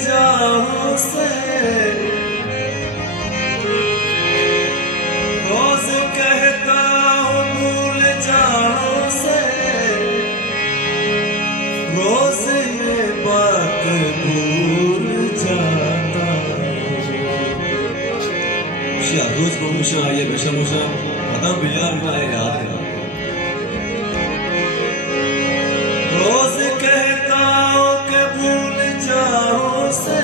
जाऊं से रोज कहता हूँ भूल जाऊं से रोज ये बात भूल जाता Şia roz konuşa ye beşamoşa adam bilyar mı याद है रोज कहता हूँ कि भूल जाऊं से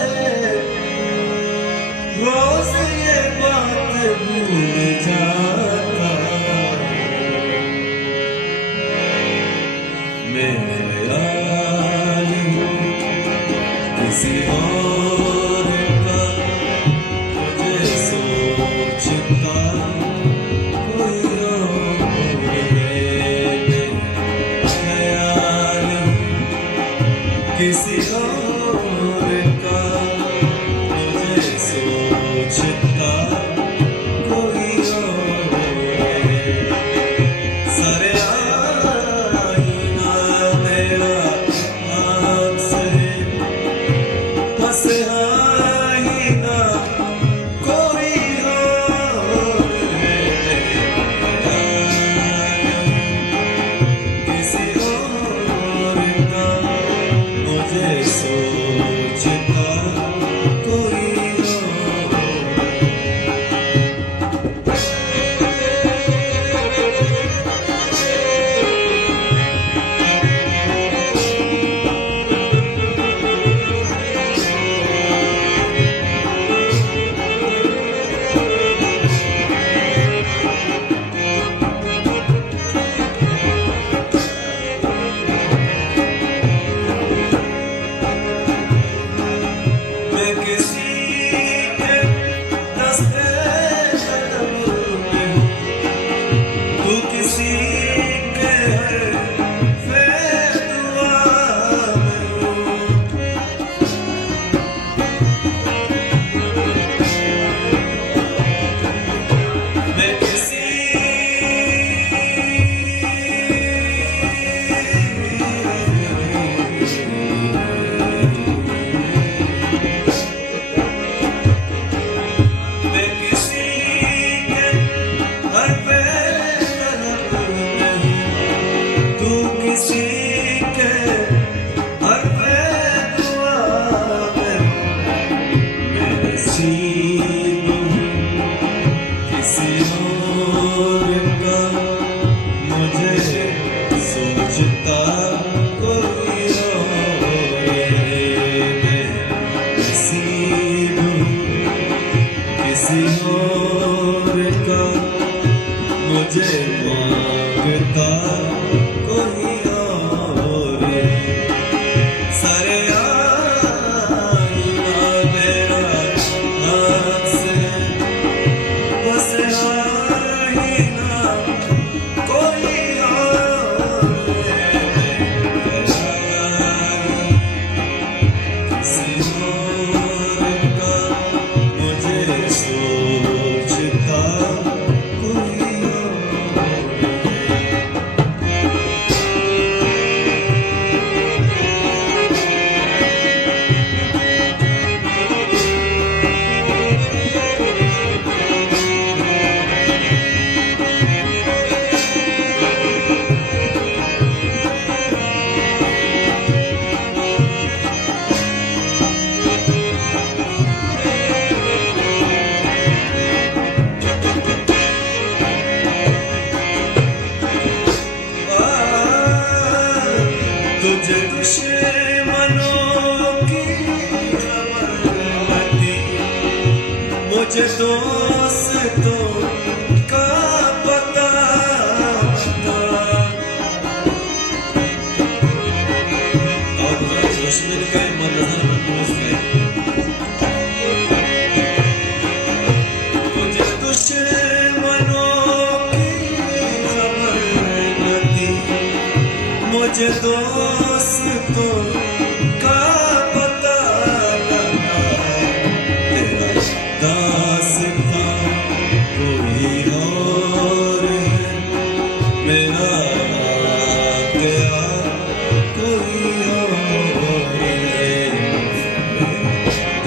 रोज ये बात भूल जाता मैं ख्याल हूँ किसी और का मुझे सोचता कोई और मैं ख्याल हूँ किसी और का मुझे सोचता कोई और सारे आईना मेरा आपसे बस आईना कोई और किसी और का मुझे सोचता कोई और मैं किसी के दस्ते कदम में हूँ तू किसी के हर दुआ में हूँ मैं किसी मैं किसी के हर कदम में हूँ तू किसी के हर दुआ में मैं नसीब हूँ किसी और का मुझे सोचता कोई और मैं नसीब हूँ किसी और का मुझे मांगता कोई और सारे आईना मेरा हाथ से बस आईना कोई और किसी और का मुझे सोचता कोई और तुझे दुश्मनों की खबर थी मुझे दोस्तों का पता था और दुश्मन का मनजर में दोस्त है तुझे दुश्मनों की खबर थी मुझे दोस्तों का पता लगा तेरा दास्तां कोई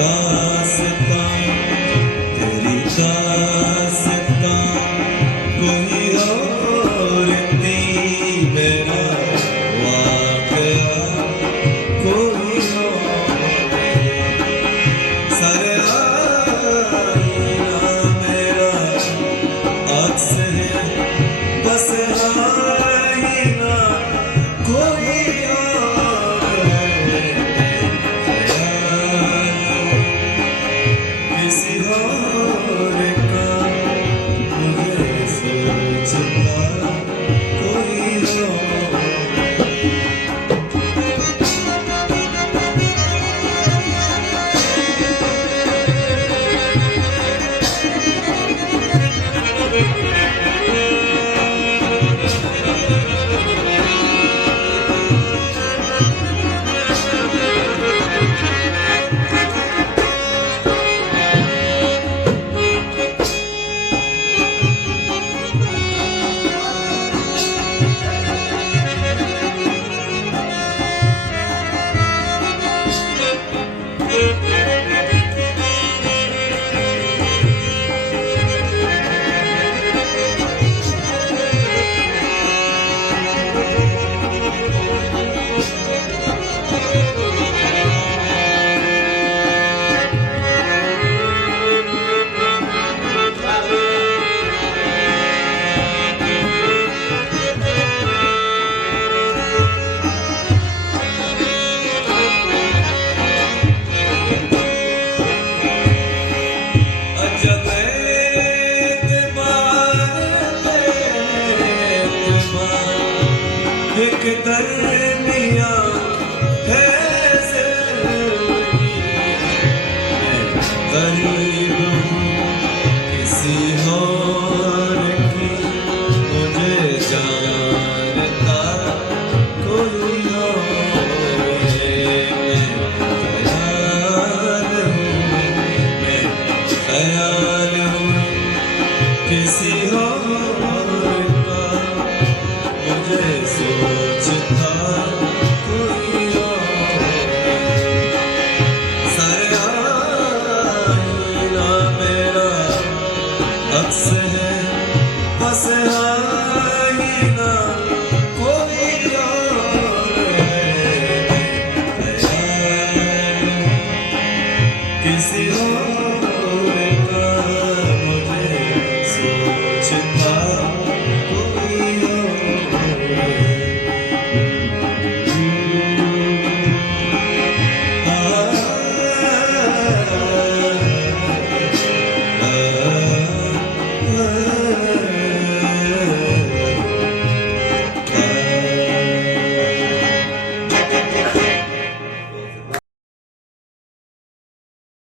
दास्तां तेरी दास्तां कोई और थी मेरा वाक़या कोई और सारे आईना मेरा अक्स है बस आईना कोई और है किसी और का मुझे सोचता कोई और अजब एतबार एक दरमिया है ज़िंदगी मैं गरीब हूँ किसी और की मुझे जानता कोई और है मैं ख्याल हूँ किसी और का मुझे सोचता कोई और सारे आईना मेरा अक्स है बस आईना कोई और है ख्याल किसी और